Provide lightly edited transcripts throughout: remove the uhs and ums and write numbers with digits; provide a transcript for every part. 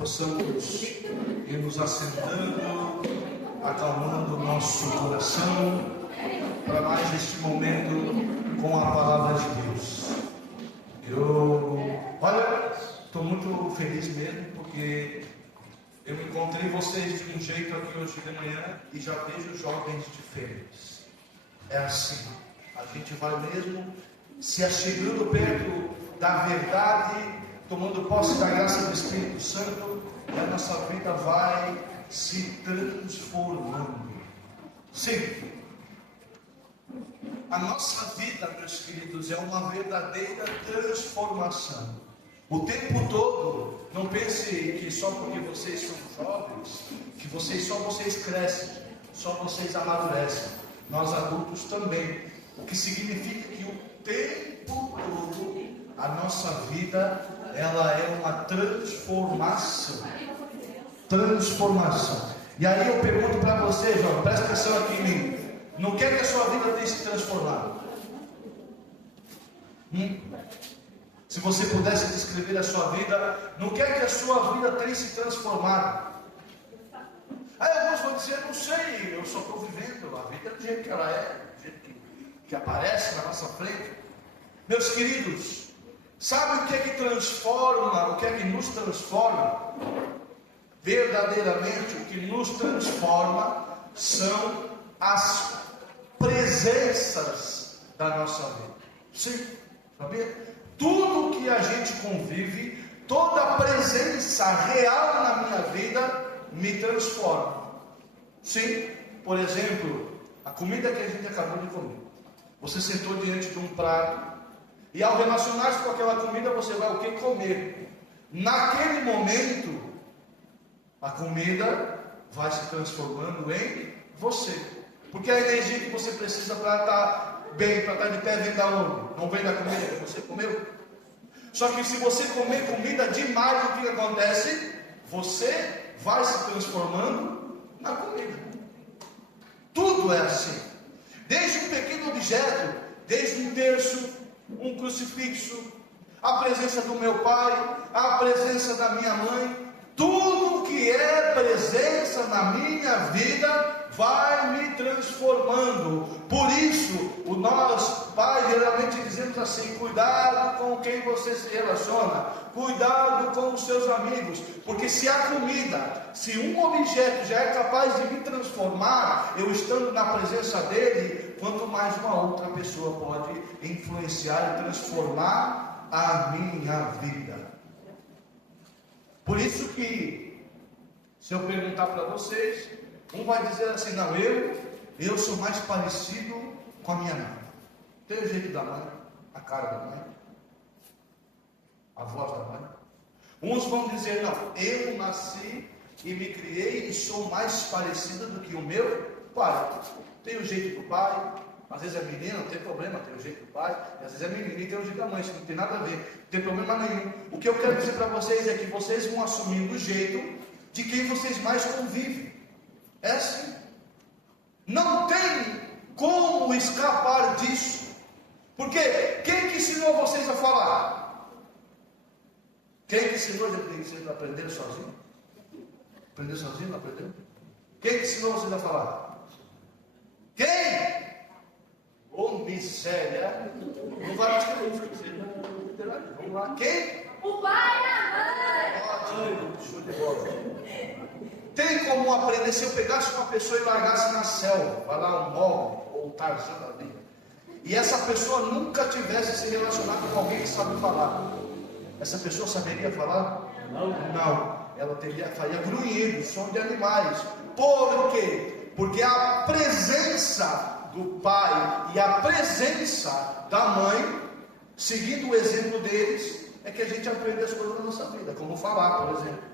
possamos ir nos assentando, acalmando o nosso coração, para mais este momento com a palavra de Deus. Estou muito feliz mesmo, porque eu encontrei vocês de um jeito aqui hoje de manhã e já vejo jovens diferentes. É assim, a gente vai mesmo se achegando perto da verdade, tomando posse da graça do Espírito Santo, e a nossa vida vai se transformando. Sim, a nossa vida, meus queridos, é uma verdadeira transformação. O tempo todo, não pense que só porque vocês são jovens, que vocês crescem, só vocês amadurecem. Nós adultos também. O que significa que o tempo todo, a nossa vida, ela é uma transformação. Transformação. E aí eu pergunto para você, jovem, presta atenção aqui em mim. Não quer que a sua vida tenha se transformado? Se você pudesse descrever a sua vida, não quer que a sua vida tenha se transformado? Aí alguns vão dizer, não sei, eu só estou vivendo a vida do jeito que ela é, do jeito que aparece na nossa frente. Meus queridos, sabe o que é que transforma, o que é que nos transforma? Verdadeiramente, o que nos transforma são as presenças da nossa vida. Sim, sabia? Tudo que a gente convive, toda a presença real na minha vida me transforma. Sim, por exemplo, a comida que a gente acabou de comer. Você sentou diante de um prato e ao relacionar-se com aquela comida, você vai o que? Comer. Naquele momento, a comida vai se transformando em você. Porque a energia que você precisa para estar bem, para estar de pé, vem da onde? Não vem da comida que você comeu? Só que se você comer comida demais, o que acontece? Você vai se transformando na comida. Tudo é assim. Desde um pequeno objeto, desde um terço, um crucifixo, a presença do meu pai, a presença da minha mãe, tudo que é presença na minha vida vai me transformando. Por isso, nós pais geralmente dizemos assim: cuidado com quem você se relaciona, cuidado com os seus amigos, porque se a comida, se um objeto já é capaz de me transformar, eu estando na presença dele, quanto mais uma outra pessoa pode influenciar e transformar a minha vida. Por isso que, se eu perguntar para vocês, um vai dizer assim: não, eu sou mais parecido com a minha mãe. Tem o jeito da mãe, a cara da mãe, a voz da mãe. Uns vão dizer: não, eu nasci e me criei e sou mais parecida do que o meu pai. Tem o jeito do pai. Às vezes é menina, não tem problema, tem o jeito do pai. E às vezes é menina e tem o jeito da mãe. Isso não tem nada a ver, não tem problema nenhum. O que eu quero dizer para vocês é que vocês vão assumindo o jeito de quem vocês mais convivem. É assim. Não tem como escapar disso. Porque quem que ensinou vocês a falar? Quem que ensinou vocês a aprender sozinho? Aprender sozinho, não aprendeu? Quem que ensinou vocês a falar? Quem? Ô miséria. Não vai mais escrever. Vamos lá. Quem? O pai e a mãe. Ótimo, show de bola. Tem como aprender se eu pegasse uma pessoa e largasse na selva, vai lá um Mogli ou um Tarzan da vida, e essa pessoa nunca tivesse se relacionado com alguém que sabe falar, essa pessoa saberia falar? Não. Ela faria grunhido, som de animais. Por quê? Porque a presença do pai e a presença da mãe, seguindo o exemplo deles, é que a gente aprende as coisas da nossa vida, como falar, por exemplo.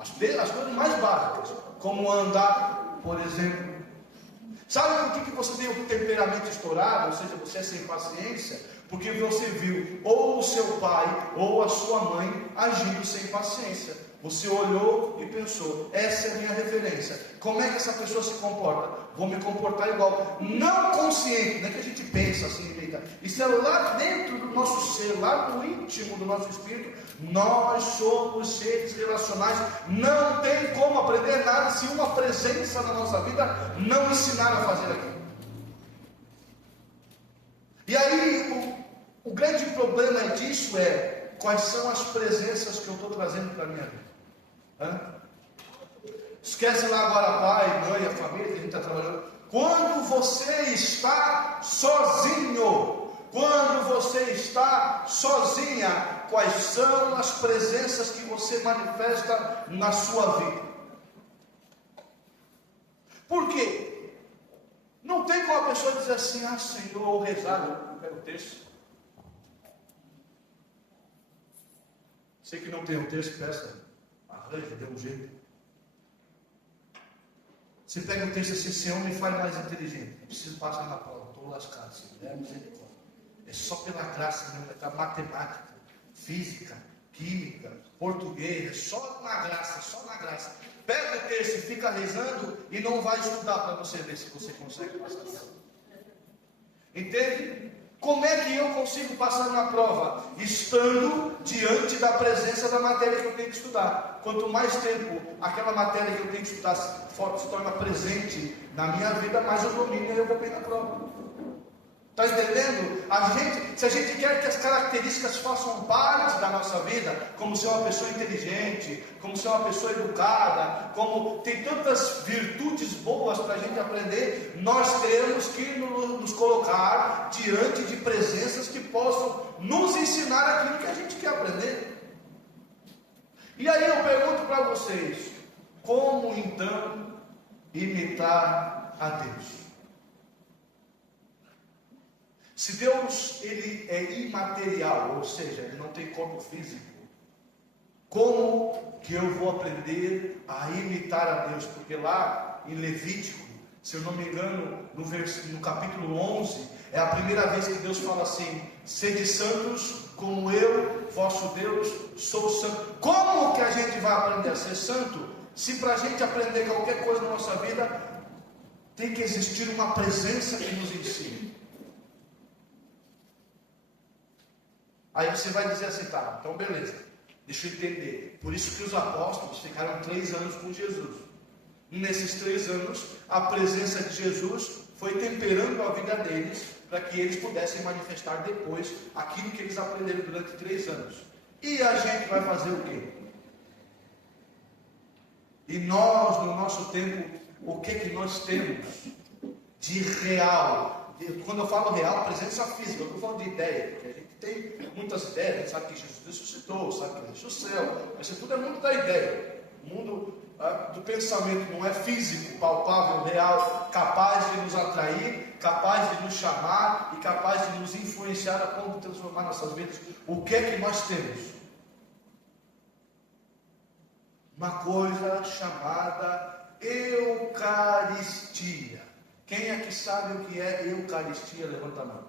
As coisas mais básicas, como andar, por exemplo. Sabe por que você tem o temperamento estourado, ou seja, você é sem paciência? Porque você viu ou o seu pai ou a sua mãe agindo sem paciência. Você olhou e pensou, essa é a minha referência. Como é que essa pessoa se comporta? Vou me comportar igual. Não consciente, não é que a gente pensa assim, isso é lá dentro do nosso ser, lá no íntimo do nosso espírito. Nós somos seres relacionais. Não tem como aprender nada se uma presença na nossa vida não ensinar a fazer aquilo. E aí, o grande problema disso é, quais são as presenças que eu estou trazendo para a minha vida? Esquece lá agora pai, mãe, a família que a gente está trabalhando. Quando você está sozinho, quando você está sozinha, quais são as presenças que você manifesta na sua vida? Por quê? Não tem como a pessoa dizer assim, Senhor, ou rezar, eu quero o texto. Sei que não tem um texto, peça, arranja, dê um jeito. Você pega o texto assim, Senhor, me faz mais inteligente. Eu preciso passar na prova, estou lascado, Senhor, é misericórdia. É só pela graça mesmo, é matemática, física, química, português, é só na graça, só na graça. Pega o texto e fica rezando e não vai estudar para você ver se você consegue passar. Entende? Como é que eu consigo passar na prova? Estando diante da presença da matéria que eu tenho que estudar. Quanto mais tempo aquela matéria que eu tenho que estudar se torna presente na minha vida, mais eu domino e eu vou bem na prova. Está entendendo? Se a gente quer que as características façam parte da nossa vida, como ser uma pessoa inteligente, como ser uma pessoa educada, como tem tantas virtudes boas para a gente aprender, nós temos que nos colocar diante de presenças que possam nos ensinar aquilo que a gente quer aprender. E aí eu pergunto para vocês, como então imitar a Deus? Se Deus ele é imaterial, ou seja, ele não tem corpo físico, como que eu vou aprender a imitar a Deus? Porque lá em Levítico, se eu não me engano, no capítulo 11, é a primeira vez que Deus fala assim, sede santos como eu, vosso Deus, sou santo. Como que a gente vai aprender a ser santo? Se para a gente aprender qualquer coisa na nossa vida, tem que existir uma presença que nos ensine. Aí você vai dizer assim, tá, então beleza, deixa eu entender. Por isso que os apóstolos ficaram 3 anos com Jesus. Nesses 3 anos, a presença de Jesus foi temperando a vida deles, para que eles pudessem manifestar depois aquilo que eles aprenderam durante 3 anos. E a gente vai fazer o quê? E nós, no nosso tempo, o que nós temos de real? Quando eu falo real, presença física, eu estou falando de ideia, porque a gente tem muitas ideias, a gente sabe que Jesus ressuscitou, sabe que existe o céu, mas isso tudo é muito da ideia. O mundo do pensamento não é físico, palpável, real, capaz de nos atrair, capaz de nos chamar e capaz de nos influenciar a ponto de transformar nossas vidas. O que é que nós temos? Uma coisa chamada Eucaristia. Quem é que sabe o que é Eucaristia? Levanta a mão.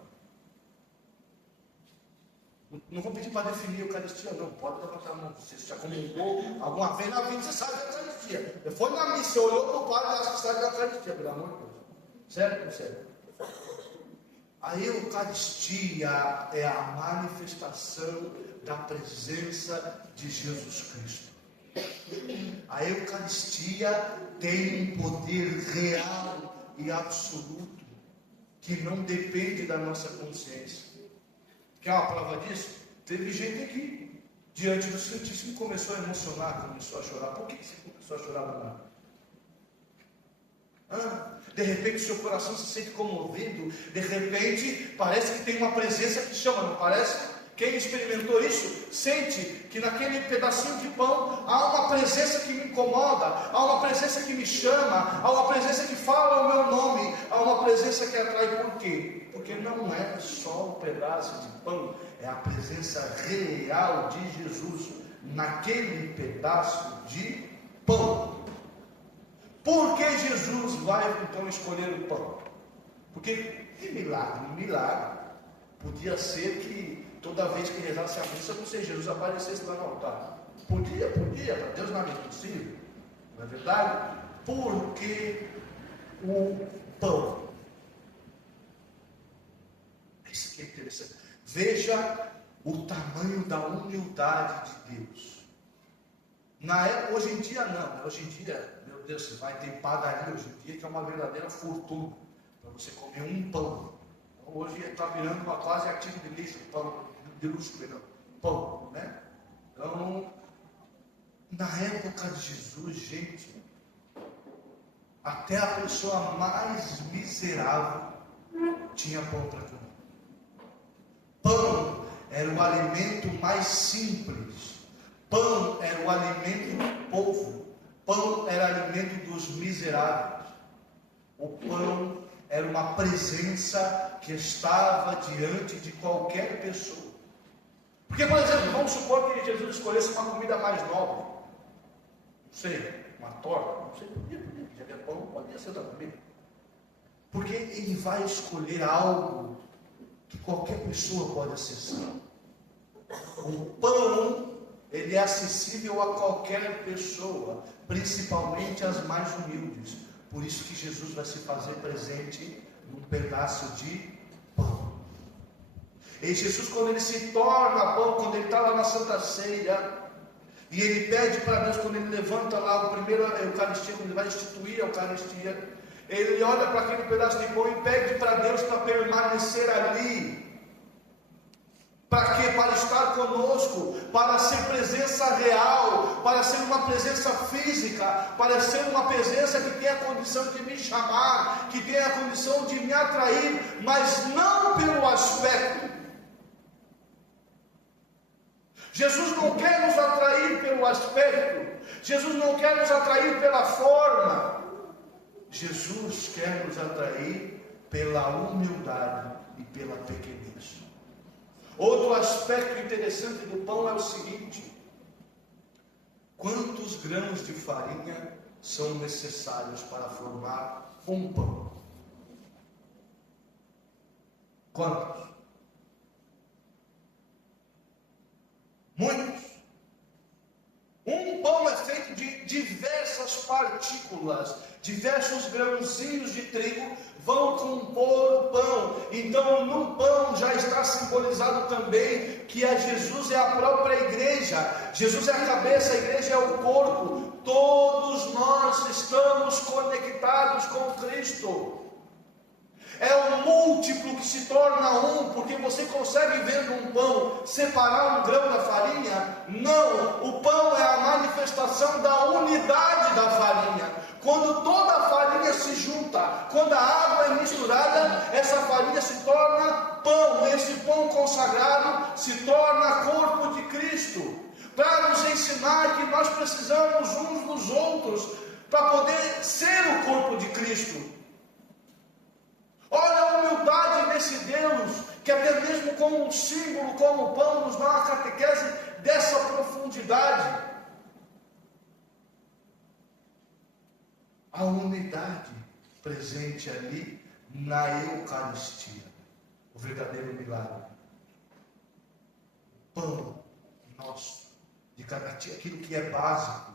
Não vou pedir para definir Eucaristia, não. Pode levantar a mão. Você já comungou alguma vez na vida, você sabe a Eucaristia. Foi na missa, você olhou para o padre e acha que sabe a Eucaristia, pelo amor de Deus. Sério ou sério? A Eucaristia é a manifestação da presença de Jesus Cristo. A Eucaristia tem um poder real e absoluto, que não depende da nossa consciência. Quer uma prova disso? Teve gente aqui, diante do Santíssimo, começou a emocionar, começou a chorar. Por que você começou a chorar do nada? De repente o seu coração se sente comovido, de repente parece que tem uma presença que chama, não parece? Quem experimentou isso, sente que naquele pedacinho de pão há uma presença que me incomoda, há uma presença que me chama, há uma presença que fala o meu nome, há uma presença que atrai. Por quê? Porque não é só um pedaço de pão, é a presença real de Jesus naquele pedaço de pão. Por que Jesus vai então escolher o pão? Porque milagre, podia ser que toda vez que rezasse a missa, não sei, Jesus aparecesse lá no altar. Podia, para Deus nada é impossível, não é verdade? Porque o pão, isso aqui é interessante, veja o tamanho da humildade de Deus. Na época, hoje em dia não, né? Hoje em dia, meu Deus, você vai ter padaria hoje em dia, que é uma verdadeira fortuna, para você comer um pão. Então, hoje está virando uma quase artigo de luxo, pão de luxo, pão, né? Então, na época de Jesus, gente, até a pessoa mais miserável tinha pão para comer. Pão era o alimento mais simples. Pão era o alimento do povo. Pão era o alimento dos miseráveis. O pão era uma presença que estava diante de qualquer pessoa. Porque, por exemplo, vamos supor que Jesus escolhesse uma comida mais nobre. Não sei, uma torta, não sei, podia, já que é pão, podia ser da comida. Porque ele vai escolher algo que qualquer pessoa pode acessar. O pão, ele é acessível a qualquer pessoa, principalmente as mais humildes. Por isso que Jesus vai se fazer presente num pedaço de pão. E Jesus, quando ele se torna pão, quando ele está lá na Santa Ceia, e ele pede para Deus, quando ele levanta lá a primeira Eucaristia, quando ele vai instituir a Eucaristia, ele olha para aquele pedaço de pão e pede para Deus para permanecer ali. Para quê? Para estar conosco, para ser presença real, para ser uma presença física, para ser uma presença que tem a condição de me chamar, que tem a condição de me atrair, mas não pelo aspecto. Jesus não quer nos atrair pelo aspecto, Jesus não quer nos atrair pela forma, Jesus quer nos atrair pela humildade e pela pequenez. Outro aspecto interessante do pão é o seguinte: quantos grãos de farinha são necessários para formar um pão? Quantos? Muitos. Um pão é feito de diversas partículas, diversos grãozinhos de trigo vão compor o pão. Então, no pão já está simbolizado também que Jesus é a própria igreja. Jesus é a cabeça, a igreja é o corpo. Todos nós estamos conectados com Cristo. É o múltiplo que se torna um, porque você consegue, vendo um pão, separar um grão da farinha? Não, o pão é a manifestação da unidade da farinha. Quando toda a farinha se junta, quando a água é misturada, essa farinha se torna pão. Esse pão consagrado se torna corpo de Cristo, para nos ensinar que nós precisamos uns dos outros, para poder ser o corpo de Cristo. Olha a humildade desse Deus, que até mesmo como um símbolo, como o pão, nos dá uma catequese dessa profundidade. A unidade presente ali na Eucaristia, o verdadeiro milagre. Pão nosso, de cada dia, aquilo que é básico.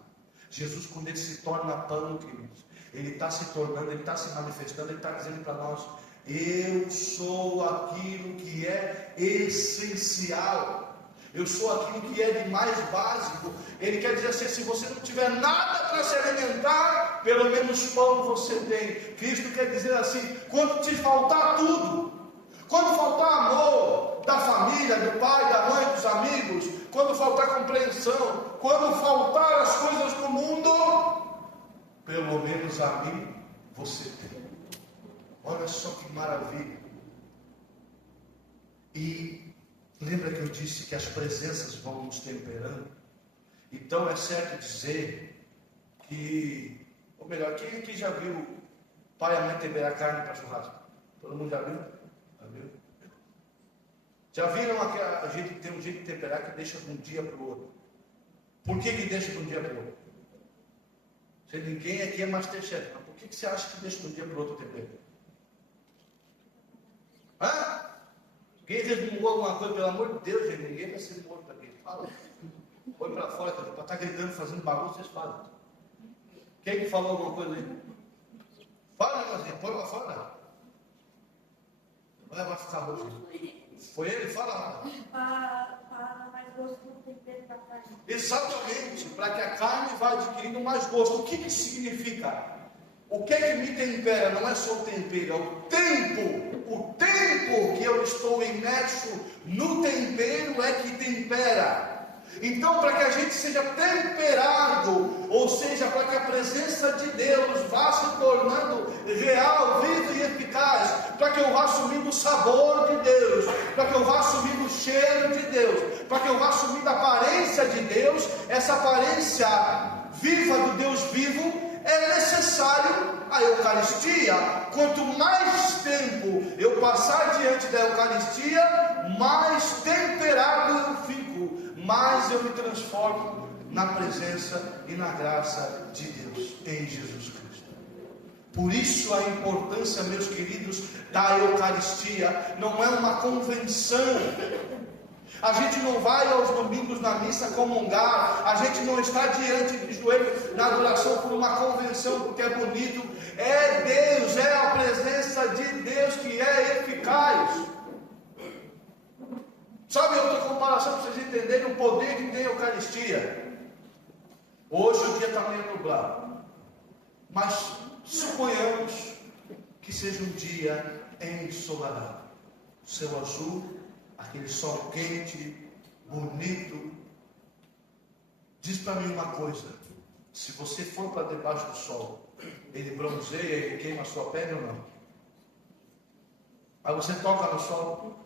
Jesus, quando ele se torna pão, queridos, ele está se tornando, ele está se manifestando, ele está dizendo para nós: eu sou aquilo que é essencial, eu sou aquilo que é de mais básico. Ele quer dizer assim: se você não tiver nada para se alimentar, pelo menos pão você tem. Cristo quer dizer assim: quando te faltar tudo, quando faltar amor da família, do pai, da mãe, dos amigos, quando faltar compreensão, quando faltar as coisas do mundo, pelo menos a mim você tem. Olha só que maravilha. E lembra que eu disse que as presenças vão nos temperando? Então é certo dizer que, ou melhor, quem aqui já viu pai e a mãe temperar carne para churrasco? Todo mundo já viu? Já viu? Já viram a gente tem um jeito de temperar que deixa de um dia para o outro? Por que deixa de um dia para o outro? Se ninguém aqui é Masterchef, mas por que você acha que deixa de um dia para o outro o tempero? Hã? Alguém resmungou alguma coisa? Pelo amor de Deus, gente, ninguém vai ser morto aqui. Fala. Põe para fora, para estar gritando, fazendo barulho, vocês fazem. Quem que falou alguma coisa aí? Fala, negócio, põe para fora. Vai ficar roxo. Foi ele? Fala. Para mais gosto no tempero da carne. Exatamente, para que a carne vá adquirindo mais gosto. O que que significa? O que é que me tempera? Não é só o tempero, é o tempo. O tempo que eu estou imerso no tempero é que tempera. Então, para que a gente seja temperado, ou seja, para que a presença de Deus vá se tornando real, viva e eficaz, para que eu vá assumindo o sabor de Deus, para que eu vá assumindo o cheiro de Deus, para que eu vá assumindo a aparência de Deus, essa aparência viva do Deus vivo, é necessário a Eucaristia. Quanto mais tempo eu passar diante da Eucaristia, mais temperado eu fico, mais eu me transformo na presença e na graça de Deus em Jesus Cristo. Por isso a importância, meus queridos, da Eucaristia. Não é uma convenção. A gente não vai aos domingos na missa comungar, a gente não está diante de joelho na adoração por uma convenção, porque é bonito. É Deus, é a presença de Deus que é eficaz. Sabe outra comparação para vocês entenderem o poder que tem a Eucaristia? Hoje o dia está meio nublado, mas suponhamos que seja um dia ensolarado, céu azul, aquele sol quente, bonito. Diz para mim uma coisa: se você for para debaixo do sol, ele bronzeia, ele queima a sua pele ou não? Aí você toca no sol,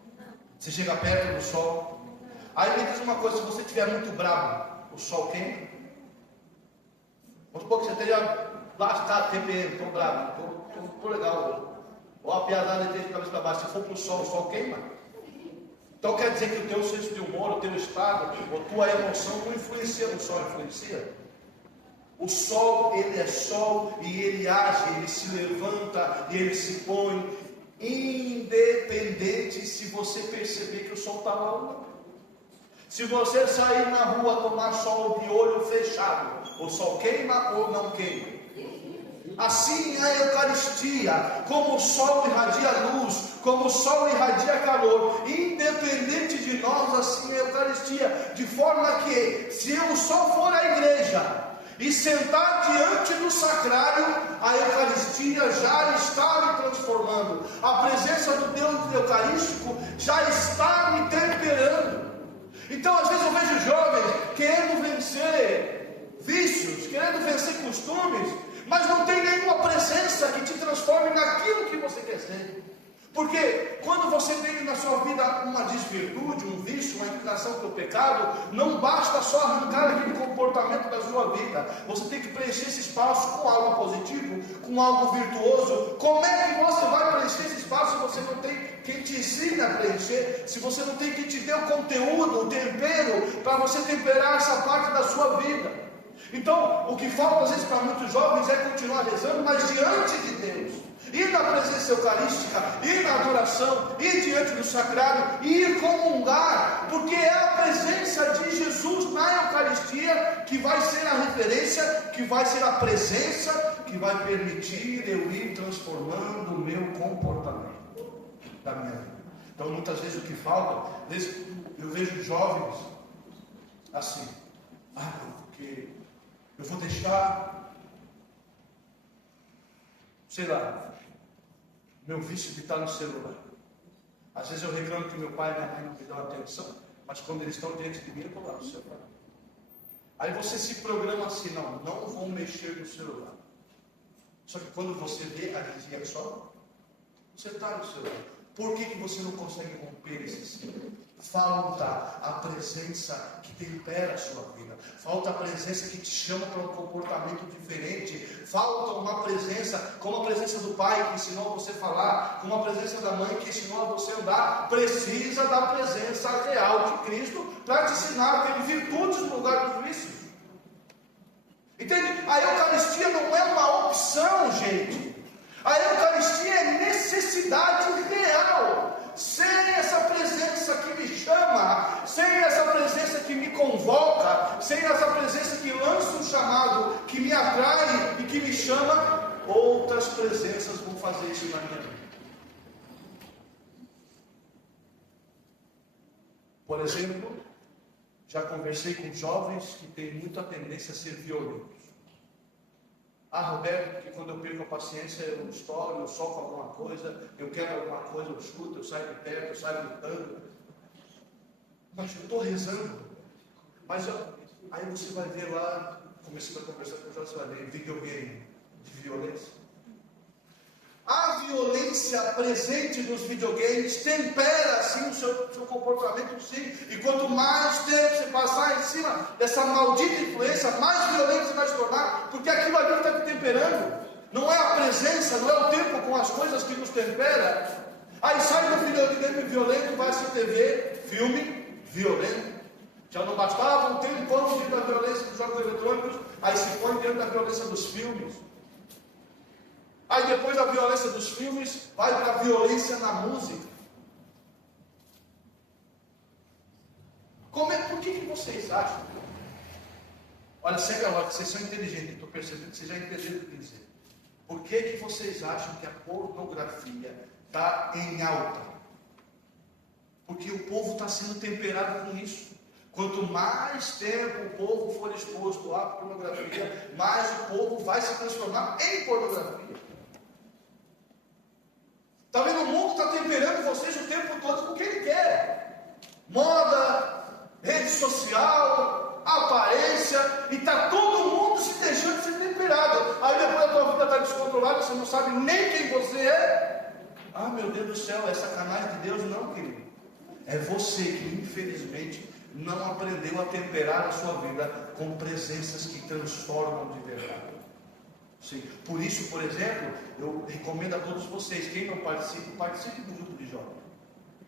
você chega perto do sol. Aí me diz uma coisa: se você estiver muito bravo, o sol queima? Vamos supor que você esteja lascado, TPM, estou bravo, estou legal hoje. Ou a piadada esteja de cabeça para baixo, se for para o sol queima? Então quer dizer que o teu senso de humor, o teu estado, a tua emoção não influencia no sol, influencia? O sol, ele é sol e ele age, ele se levanta e ele se põe, independente se você perceber que o sol está lá ou não. Se você sair na rua tomar sol de olho fechado, o sol queima ou não queima? Assim é a Eucaristia. Como o sol irradia luz, como o sol irradia calor, independente de nós, assim é a Eucaristia. De forma que, se eu só for à igreja e sentar diante do sacrário, a Eucaristia já está me transformando. A presença do Deus Eucarístico já está me temperando. Então, às vezes eu vejo jovens querendo vencer vícios, querendo vencer costumes, mas não tem nenhuma presença que te transforme naquilo que você quer ser. Porque quando você tem na sua vida uma desvirtude, um vício, uma inclinação para o pecado, não basta só arrancar aquele comportamento da sua vida. Você tem que preencher esse espaço com algo positivo, com algo virtuoso. Como é que você vai preencher esse espaço se você não tem quem te ensine a preencher? Se você não tem quem te dê o conteúdo, o tempero, para você temperar essa parte da sua vida? Então, o que falta às vezes para muitos jovens é continuar rezando, mas diante de Deus, ir na presença eucarística, ir na adoração, ir diante do sacrário, ir comungar, porque é a presença de Jesus na Eucaristia que vai ser a referência, que vai ser a presença, que vai permitir eu ir transformando o meu comportamento da minha vida. Então, muitas vezes o que falta, eu vejo jovens assim: porque eu vou deixar, sei lá, meu vício de estar no celular. Às vezes eu reclamo que meu pai e minha mãe não me dão atenção, mas quando eles estão diante de mim, eu vou lá no celular. Aí você se programa assim: não vou mexer no celular. Só que quando você vê a energia só, você está no celular. Por que você não consegue romper esse ciclo? Falta a presença que tempera a sua vida. Falta a presença que te chama para um comportamento diferente. Falta uma presença, como a presença do pai que ensinou a você falar, como a presença da mãe que ensinou a você andar. Precisa da presença real de Cristo para te ensinar a ter virtudes no lugar dos vícios. Entende? A Eucaristia não é uma opção, gente. A Eucaristia é necessidade real. sem essa presença que me chama, sem essa presença que me convoca, sem essa presença que lança um chamado, que me atrai e que me chama, outras presenças vão fazer isso na minha vida. Por exemplo, já conversei com jovens que têm muita tendência a ser violentos. Roberto, que quando eu perco a paciência, eu estouro, eu soco alguma coisa, eu quero alguma coisa, eu escuto, eu saio de perto, eu saio gritando. Mas eu estou rezando. Aí você vai ver lá, comecei a conversar com o Jorge, você vai ver videogame de violência. A violência presente nos videogames tempera assim o seu comportamento, sim. E quanto mais tempo você passar em cima dessa maldita influência, mais violento você vai se tornar, porque aquilo ali está te temperando. Não é a presença, não é o tempo com as coisas que nos tempera. Aí sai do videogame violento, vai assistir TV, filme violento. Já não bastava um tempão dentro da violência dos jogos eletrônicos, aí se põe dentro da violência dos filmes. Aí depois da violência dos filmes, vai para a violência na música. Por que vocês acham? Olha, sempre agora que vocês são inteligentes, estou percebendo que vocês já entenderam o que dizer. Por que vocês acham que a pornografia está em alta? Porque o povo está sendo temperado com isso. Quanto mais tempo o povo for exposto à pornografia, mais o povo vai se transformar em pornografia. Está vendo? O mundo está temperando vocês o tempo todo com o que ele quer. Moda, rede social, aparência, e está todo mundo se deixando ser temperado. Aí depois a tua vida está descontrolada, você não sabe nem quem você é. Meu Deus do céu, é sacanagem de Deus? Não, querido. É você que infelizmente não aprendeu a temperar a sua vida com presenças que transformam de verdade. Sim. Por isso, por exemplo, eu recomendo a todos vocês, quem não participe, participe do grupo de jovens.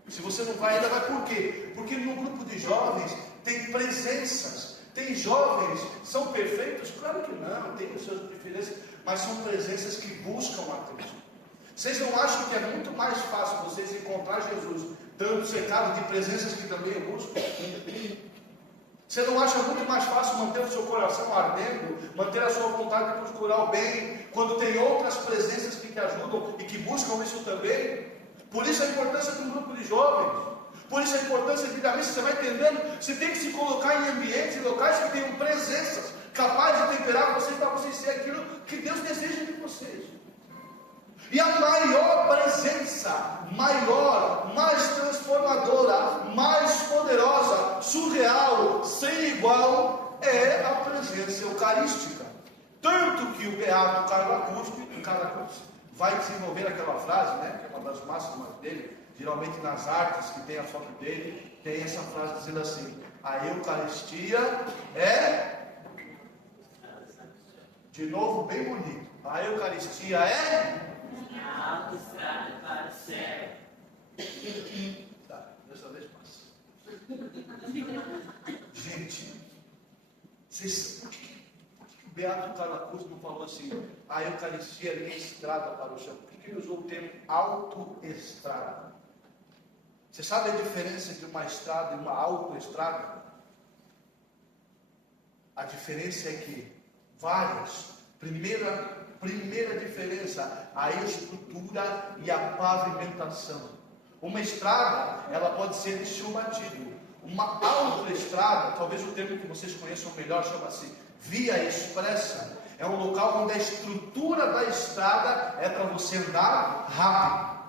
Se você não vai ainda, vai por quê? Porque no grupo de jovens tem presenças. Tem jovens, são perfeitos? Claro que não, tem as suas preferências, mas são presenças que buscam a Cristo. Vocês não acham que é muito mais fácil vocês encontrar Jesus dando cercado de presenças que também eu busco? Você não acha muito mais fácil manter o seu coração ardendo, manter a sua vontade de procurar o bem, quando tem outras presenças que te ajudam e que buscam isso também? Por isso a importância de um grupo de jovens. Por isso a importância de vida mista. Você vai entendendo? Você tem que se colocar em ambientes e locais que tenham presenças capazes de temperar vocês para vocês serem aquilo que Deus deseja de vocês. E a maior presença, maior, mais transformadora, mais poderosa, surreal, sem igual, é a presença eucarística. Tanto que o beato Carlo Acutis vai desenvolver aquela frase, né, que é uma das máximas dele, geralmente nas artes que tem a foto dele, tem essa frase dizendo assim: a Eucaristia é, de novo bem bonito, a Eucaristia é autoestrada para o céu. Tá, dessa vez passa. Gente, por que o beato Carlo Acutis não falou assim, a Eucaristia é estrada para o céu? Por que ele usou o termo autoestrada? Você sabe a diferença entre uma estrada e uma autoestrada? A diferença é que primeira diferença, a estrutura e a pavimentação. Uma estrada, ela pode ser de chão batido. Uma autoestrada, talvez o termo que vocês conheçam melhor, chama-se via expressa. É um local onde a estrutura da estrada é para você andar rápido.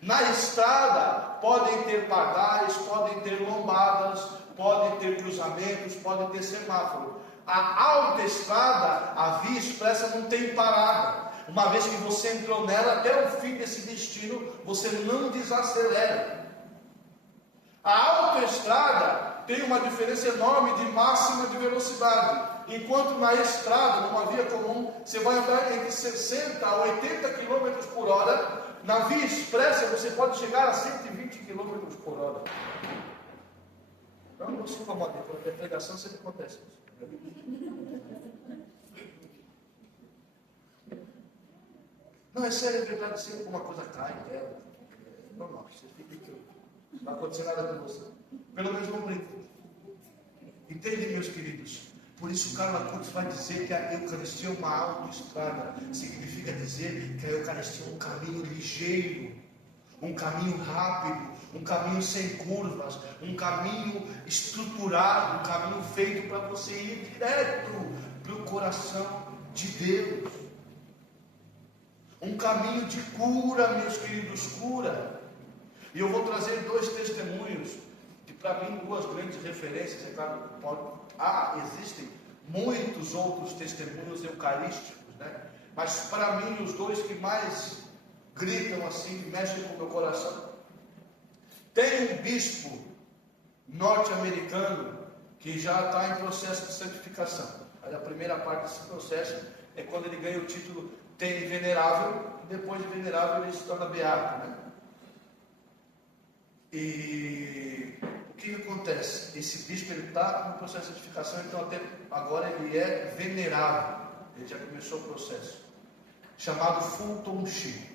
Na estrada, podem ter pardais, podem ter lombadas, podem ter cruzamentos, podem ter semáforo. A autoestrada, a via expressa, não tem parada. Uma vez que você entrou nela, até o fim desse destino, você não desacelera. A autoestrada tem uma diferença enorme de máxima de velocidade. Enquanto na estrada, numa via comum, você vai andar entre 60 a 80 km por hora. Na via expressa, você pode chegar a 120 km por hora. Então não se incomode, porque a pregação sempre acontece isso. Não, é sério, é verdade, sempre alguma coisa cai, quebra. normal, você fica aqui. Não vai acontecer nada com você. Pelo menos não brinca. Entende, meus queridos? Por isso, Carla Kurtz vai dizer que a Eucaristia é uma autoestrada. Significa dizer que a Eucaristia é um caminho ligeiro, um caminho rápido, um caminho sem curvas, um caminho estruturado, um caminho feito para você ir direto para o coração de Deus. Um caminho de cura, meus queridos, cura. E eu vou trazer 2 testemunhos, que para mim 2 grandes referências. É claro, existem muitos outros testemunhos eucarísticos, né? Mas para mim os 2 que mais gritam assim, mexem com o meu coração. Tem um bispo norte-americano que já está em processo de santificação. A primeira parte desse processo é quando ele ganha o título, tem venerável, e depois de venerável ele se torna beato, né? E o que acontece? Esse bispo está no processo de santificação, então até agora ele é venerável. Ele já começou o processo. Chamado Fulton Sheen.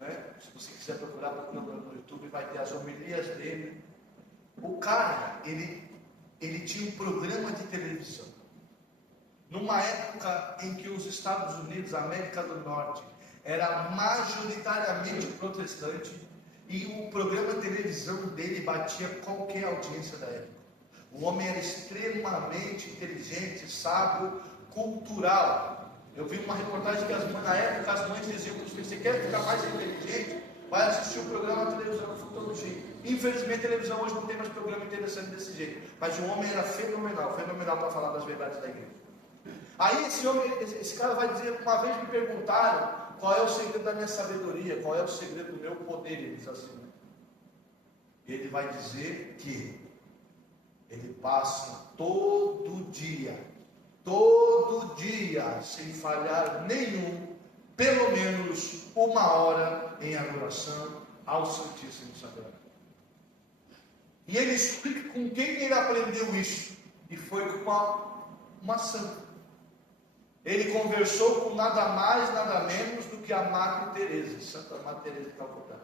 Né? Se você quiser procurar no YouTube, vai ter as homilias dele. O cara, ele tinha um programa de televisão. Numa época em que os Estados Unidos, a América do Norte, era majoritariamente protestante, e o programa de televisão dele batia qualquer audiência da época. O homem era extremamente inteligente, sábio, cultural. Eu vi uma reportagem que na época as mães diziam que você quer ficar mais inteligente, vai assistir o programa de televisão Fulton Sheen. Infelizmente a televisão hoje não tem mais programa interessante desse jeito. Mas o homem era fenomenal para falar das verdades da igreja. Aí esse cara vai dizer, uma vez me perguntaram qual é o segredo da minha sabedoria, qual é o segredo do meu poder, ele diz assim. Ele vai dizer que ele passa todo dia, sem falhar nenhum, pelo menos 1 hora em adoração ao Santíssimo Sagrado. E ele explica com quem ele aprendeu isso, e foi com uma santa. Ele conversou com nada mais, nada menos do que a Madre Teresa, Santa Madre Teresa de Calcutá.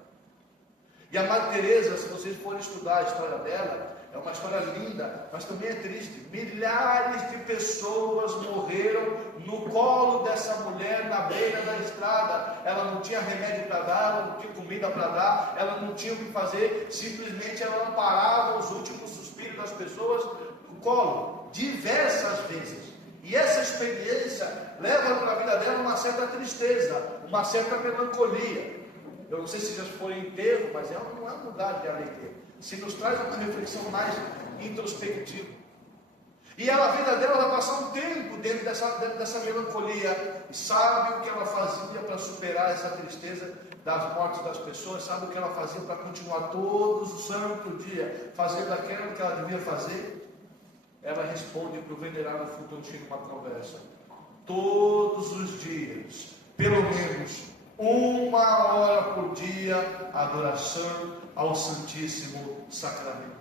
E a Madre Teresa, se vocês forem estudar a história dela, é uma história linda, mas também é triste. Milhares de pessoas morreram no colo dessa mulher, na beira da estrada. Ela não tinha remédio para dar, ela não tinha comida para dar, ela não tinha o que fazer, simplesmente ela amparava os últimos suspiros das pessoas no colo, diversas vezes. E essa experiência leva para a vida dela uma certa tristeza, uma certa melancolia. Eu não sei se já foi enterro, mas não é um lugar de alegria. Se nos traz uma reflexão mais introspectiva. E ela, a vida dela vai passar um tempo dentro dessa melancolia. E sabe o que ela fazia para superar essa tristeza das mortes das pessoas? Sabe o que ela fazia para continuar todos os santos dia fazendo aquilo que ela devia fazer? Ela responde para o venerável Fulton Sheen numa conversa. Todos os dias, pelo menos 1 hora por dia, adoração ao Santíssimo Sacramento.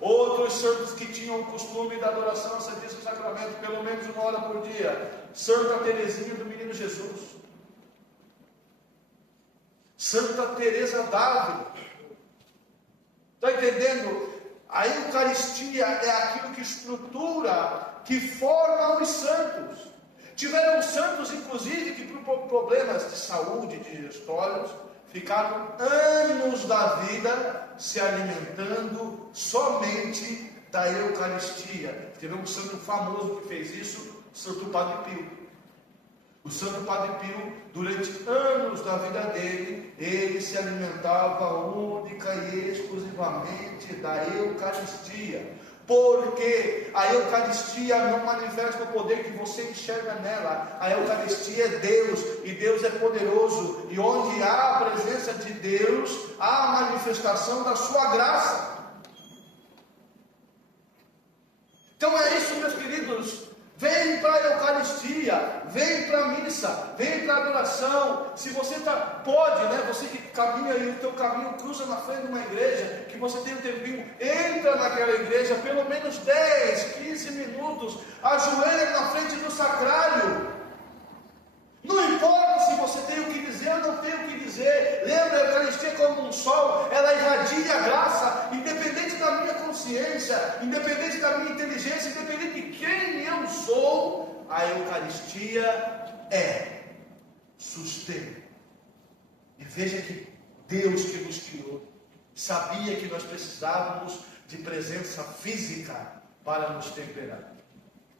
Outros santos que tinham o costume da adoração ao Santíssimo Sacramento, pelo menos 1 hora por dia. Santa Teresinha do Menino Jesus. Santa Teresa d'Ávila. Está entendendo? A Eucaristia é aquilo que estrutura, que forma os santos. Tiveram santos, inclusive, que por problemas de saúde, digestórios, ficaram anos da vida se alimentando somente da Eucaristia. Teve um santo famoso que fez isso, o Santo Padre Pio. O Santo Padre Pio, durante anos da vida dele, ele se alimentava única e exclusivamente da Eucaristia. Porque a Eucaristia não manifesta o poder que você enxerga nela. A Eucaristia é Deus, e Deus é poderoso. E onde há a presença de Deus, há a manifestação da sua graça. Então é isso, meus queridos. Vem para a Eucaristia, vem para a missa, vem para a adoração. Se você pode, né? Você que caminha e o teu caminho cruza na frente de uma igreja, que você tem um tempinho, entra naquela igreja, pelo menos 10, 15 minutos, ajoelha na frente do sacrário. Não importa se você tem o que dizer ou eu não tenho o que dizer. Lembra, a Eucaristia como um sol, ela irradia a graça, independente da minha consciência, independente da minha inteligência, independente de quem eu sou, a Eucaristia é sustento. E veja que Deus que nos criou, sabia que nós precisávamos de presença física para nos temperar.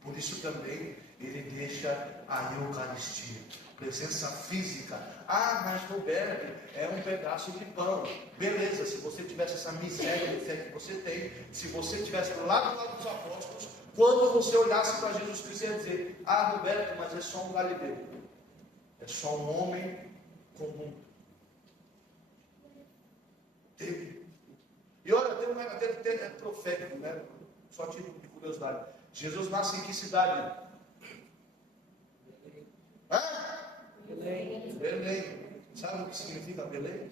Por isso também Ele deixa a Eucaristia. Presença física. Ah, mas Roberto, é um pedaço de pão. Beleza, se você tivesse essa miséria de fé que você tem, se você estivesse lá do lado dos apóstolos, quando você olhasse para Jesus Cristo, ia dizer: ah, Roberto, mas é só um galileu. É só um homem comum. E olha, tem um é profético, né? Só título de curiosidade. Jesus nasce em que cidade? Hã? Belém. Belém. Sabe o que significa Belém?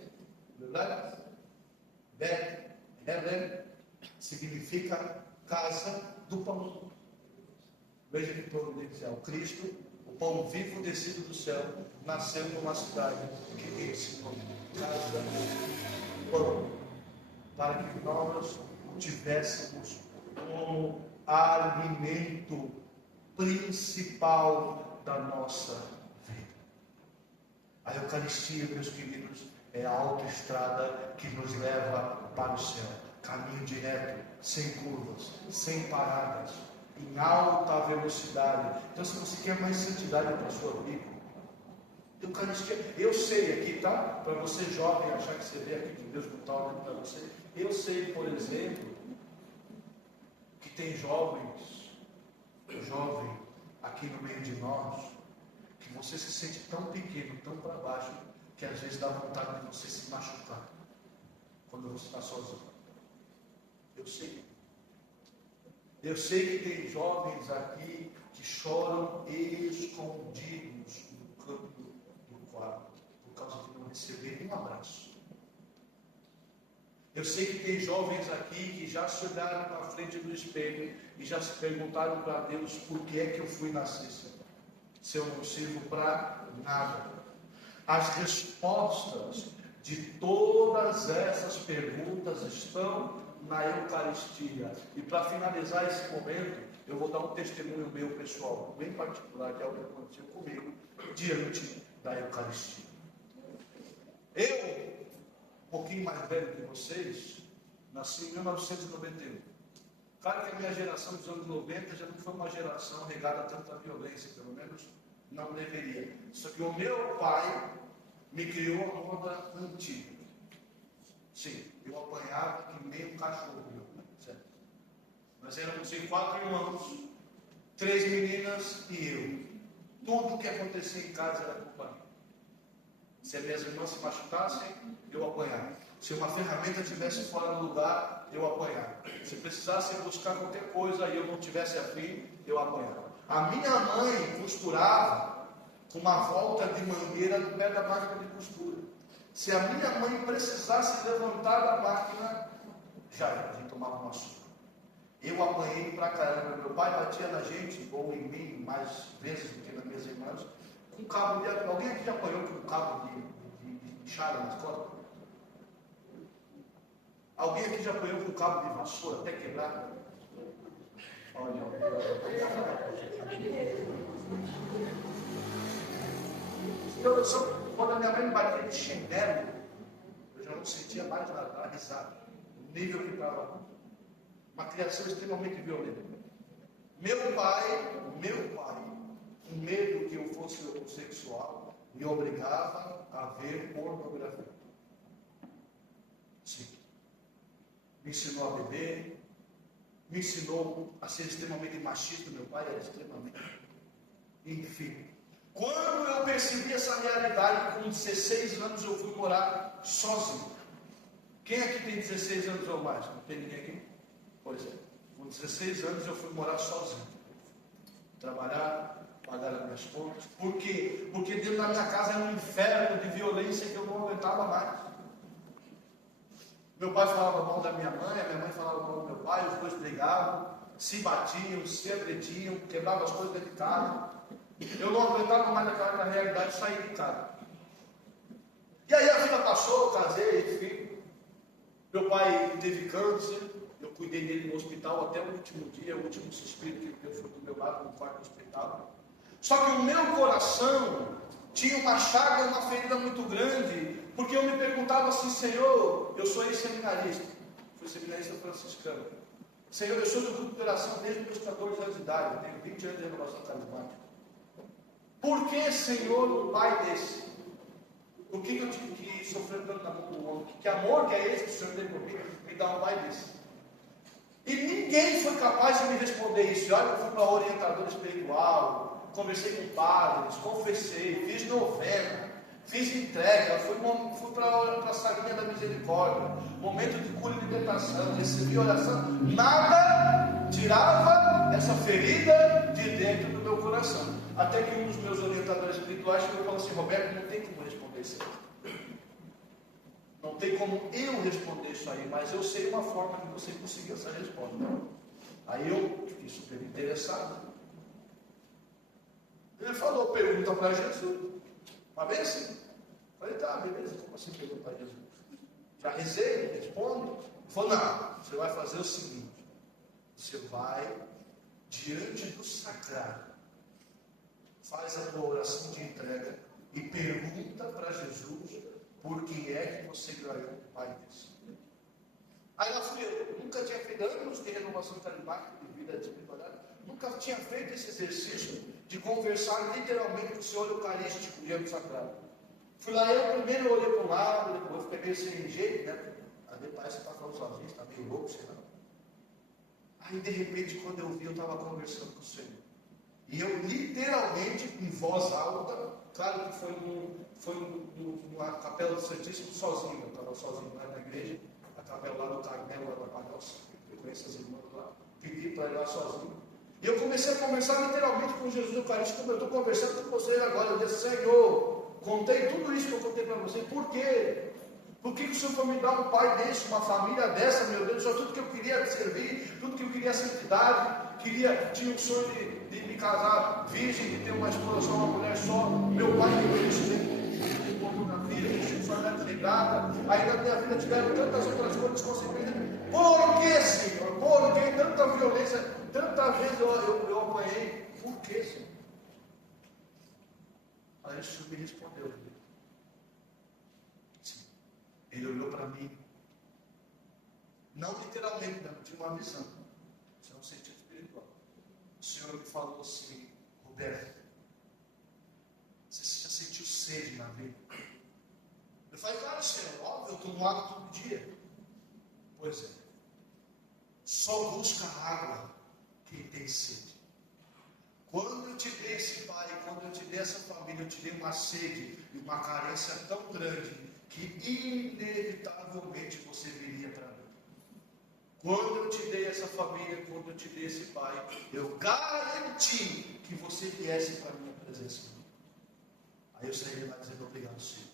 Verdade? Belém significa casa do pão. Veja que providencial. Cristo, o pão vivo descido do céu, nasceu numa cidade que tem esse nome. Casa do pão. Para que nós tivéssemos como alimento principal da nossa vida. A Eucaristia, meus queridos, é a autoestrada que nos leva para o céu. Caminho direto, sem curvas, sem paradas, em alta velocidade. Então, se você quer mais santidade para a sua vida, Eucaristia, eu sei aqui, tá? Para você jovem achar que você vê aqui que Deus não está olhando para você. Eu sei, por exemplo, que tem jovem aqui no meio de nós, que você se sente tão pequeno, tão para baixo, que às vezes dá vontade de você se machucar quando você está sozinho. Eu sei que tem jovens aqui que choram escondidos no canto do quarto, por causa de não receber um abraço. Eu sei que tem jovens aqui que já se olharam na frente do espelho e já se perguntaram para Deus: por que é que eu fui nascer, Senhor? Se eu não sirvo para nada. As respostas de todas essas perguntas estão na Eucaristia. E para finalizar esse momento, eu vou dar um testemunho meu pessoal, bem particular, que é o que aconteceu comigo diante da Eucaristia. Eu, um pouquinho mais velho que vocês, nasci em 1991. Claro que a minha geração dos anos 90 já não foi uma geração regada a tanta violência, pelo menos não deveria. Só que o meu pai me criou a moda antiga. Sim, eu apanhava que nem um cachorro, certo? Nós éramos em 4 irmãos, 3 meninas e eu. Tudo que acontecia em casa era culpa minha. Se as minhas irmãs se machucassem, eu apanhava. Se uma ferramenta estivesse fora do lugar, eu apanhava. Se precisasse buscar qualquer coisa e eu não tivesse afim, eu apanhava. A minha mãe costurava com uma volta de mangueira do pé da máquina de costura. Se a minha mãe precisasse levantar da máquina, já era, a gente tomava uma surra. Eu apanhei pra caramba. Meu pai batia na gente, ou em mim, mais vezes do que nas minhas irmãs, com cabo de... Alguém aqui já apanhou com cabo de chara nas costas? Alguém aqui já apanhou com cabo de vassoura até quebrar? Olha. Quando a minha mãe me batia de chinelo, eu já não sentia mais nada, a risada. O nível que estava. Uma criação extremamente violenta. Meu pai, com medo que eu fosse homossexual, me obrigava a ver pornografia. Sim. Me ensinou a beber, me ensinou a ser extremamente machista. Meu pai era extremamente. Enfim. Quando eu percebi essa realidade, com 16 anos eu fui morar sozinho. Quem aqui tem 16 anos ou mais? Não tem ninguém aqui? Pois é. Com 16 anos eu fui morar sozinho. Trabalhar, pagar as minhas contas. Por quê? Porque dentro da minha casa era um inferno de violência que eu não aguentava mais. Meu pai falava mal da minha mãe falava mal do meu pai, os dois brigavam, se batiam, se agrediam, quebravam as coisas dentro de casa. Eu não aguentava mais aquela realidade e saí de casa. E aí a vida passou, casei, enfim. Meu pai teve câncer, eu cuidei dele no hospital até o último dia, o último suspiro que Deus foi do meu lado no quarto do hospital. Só que o meu coração tinha uma chaga, uma ferida muito grande, porque eu me perguntava assim, Senhor, eu sou ex-seminarista, fui seminarista franciscano. Senhor, eu sou do grupo de oração desde os meus 14 anos de idade, eu tenho 20 anos de renovação carismática. Por que, Senhor, um pai desse? Por que eu tive que sofrer tanto na mão do homem? Que amor que é esse que o Senhor tem por mim, me dá um pai desse? E ninguém foi capaz de me responder isso. Olha, eu fui para orientador espiritual, conversei com padres, confessei, fiz novena, fiz entrega, fui para a Salinha da Misericórdia, momento de cura e libertação, recebi oração, nada tirava essa ferida de dentro do meu coração. Até que um dos meus orientadores espirituais chegou e falou assim, Roberto, não tem como responder isso aí. Não tem como eu responder isso aí, mas eu sei uma forma de você conseguir essa resposta. Aí eu fiquei super interessado. Ele falou, pergunta para Jesus. Uma vez assim. Falei, tá, beleza, como assim pergunta para Jesus? Já rezei, respondo. Ele falou, não, você vai fazer o seguinte. Você vai diante do sacrário. Faz a tua oração de entrega e pergunta para Jesus por que é que você ganhou um pai desse. Aí lá fui eu, nunca tinha feito anos de renovação carismática, de vida espiritual, nunca tinha feito esse exercício de conversar literalmente com o Senhor Eucarístico diante do sacrário. Fui lá, eu primeiro olhei para um lado, depois eu fiquei meio sem jeito, né? Aí parece que está falando sozinho, está meio louco, sei lá. Aí de repente, quando eu vi, eu estava conversando com o Senhor. E eu literalmente, em voz alta, claro que foi numa capela do Santíssimo sozinho, eu estava sozinho lá na igreja, a capela lá do Carmelo, lá da Palhoça, eu conheço as irmãs lá, pedi para ir lá sozinho. E eu comecei a conversar literalmente com Jesus Eucarístico, como eu estou conversando com vocês agora. Eu disse, Senhor, contei tudo isso que eu contei para vocês, por quê? Por que o Senhor foi me dar um pai desse, uma família dessa, meu Deus? Só tudo que eu queria servir, tudo que eu queria santidade, tinha um sonho de me casar virgem, de ter uma esposa só, uma mulher só. Meu pai me isso, pornografia, sexualidade regrada. Aí na minha vida tiveram tantas outras coisas consequentes. Por que, Senhor? Por que tanta violência? Tantas vezes eu apanhei. Por que, Senhor? Aí o Senhor me respondeu. Ele olhou para mim, não literalmente, não tinha uma visão, isso é um sentido espiritual. O Senhor me falou assim, Roberto, você já sentiu sede na vida? Eu falei, claro, Senhor, óbvio, eu tomo água todo dia. Pois é, só busca água quem tem sede. Quando eu te dei esse pai, quando eu te dei essa família, eu te dei uma sede e uma carência tão grande, que inevitavelmente você viria para mim. Quando eu te dei essa família, quando eu te dei esse pai, eu garanti que você viesse para a minha presença. Aí eu saí lá dizendo obrigado, Senhor.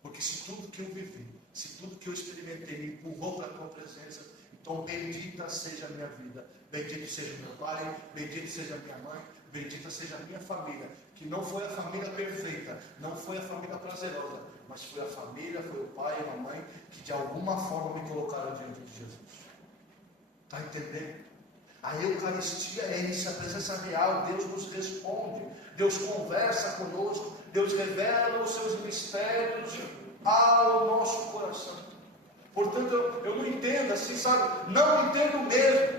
Porque se tudo que eu vivi, se tudo que eu experimentei me empurrou para a tua presença, então bendita seja a minha vida, bendito seja meu pai, bendito seja a minha mãe, bendita seja a minha família, que não foi a família perfeita, não foi a família prazerosa, mas foi a família, foi o pai e a mãe que de alguma forma me colocaram diante de Jesus. Está entendendo? A Eucaristia é isso, a presença real. Deus nos responde, Deus conversa conosco, Deus revela os seus mistérios ao nosso coração. Portanto, eu não entendo assim, sabe? Não entendo mesmo.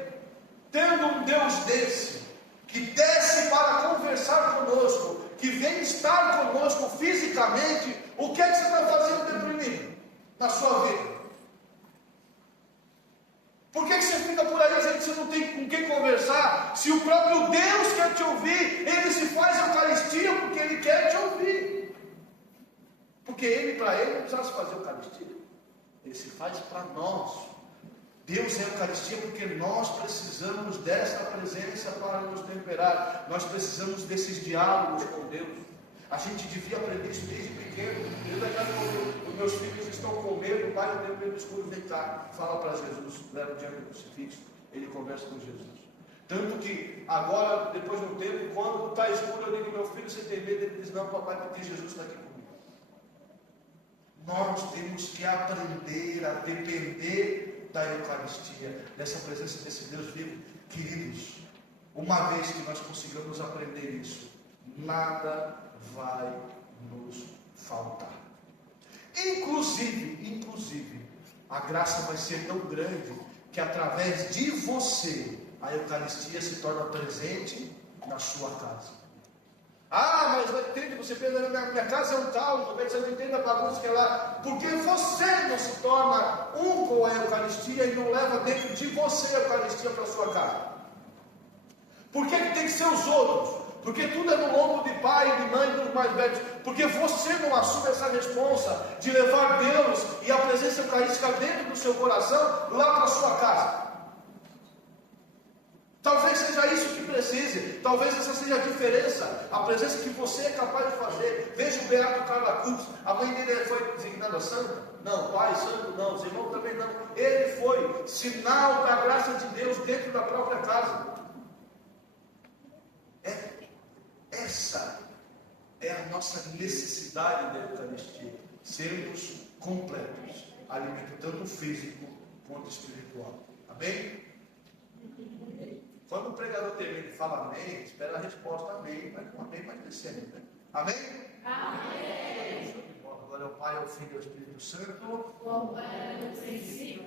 Tendo um Deus desse, que desce para conversar conosco, que vem estar conosco fisicamente, o que é que você está fazendo deprimido na sua vida? Por que você fica por aí dizendo que você não tem com quem conversar, se o próprio Deus quer te ouvir? Ele se faz Eucaristia porque Ele quer te ouvir. Porque Ele, para Ele, não precisa fazer Eucaristia. Ele se faz para nós. Deus é Eucaristia porque nós precisamos dessa presença para nos temperar. Nós precisamos desses diálogos com Deus. A gente devia aprender isso desde pequeno. Eu daqui a pouco, os meus filhos estão com medo, o pai eu tenho medo escuro, vem cá, fala para Jesus, leva diante do crucifixo, ele conversa com Jesus. Tanto que agora, depois de um tempo, quando está escuro, eu digo, meu filho, você tem medo? Ele diz, não, papai, porque Jesus está aqui comigo. Nós temos que aprender a depender da Eucaristia, dessa presença desse Deus vivo. Queridos, uma vez que nós consigamos aprender isso, nada vai nos faltar. Inclusive, a graça vai ser tão grande que através de você, a Eucaristia se torna presente na sua casa. Ah, mas não entende, você pensa, minha casa é um caos, você não entende a bagunça que é lá. Porque você não se torna um com a Eucaristia e não leva dentro de você a Eucaristia para a sua casa. Por que tem que ser os outros? Porque tudo é no lombo de pai e de mãe dos mais velhos. Porque você não assume essa responsa de levar Deus e a presença eucarística dentro do seu coração lá para a sua casa. Talvez seja isso que precise, talvez essa seja a diferença, a presença que você é capaz de fazer. Veja o Beato Carla Cruz, a mãe dele foi designada santa? Não. Pai santo? Não. Os irmãos também não. Ele foi sinal da graça de Deus dentro da própria casa. Essa é a nossa necessidade da Eucaristia, sermos completos, alimento tanto físico quanto espiritual. Amém? Quando o pregador termina e fala amém, espera a resposta amém, mas o amém vai descendo, né? Amém? Amém. Agora é o Pai, o Filho e o Espírito Santo. Como era no princípio,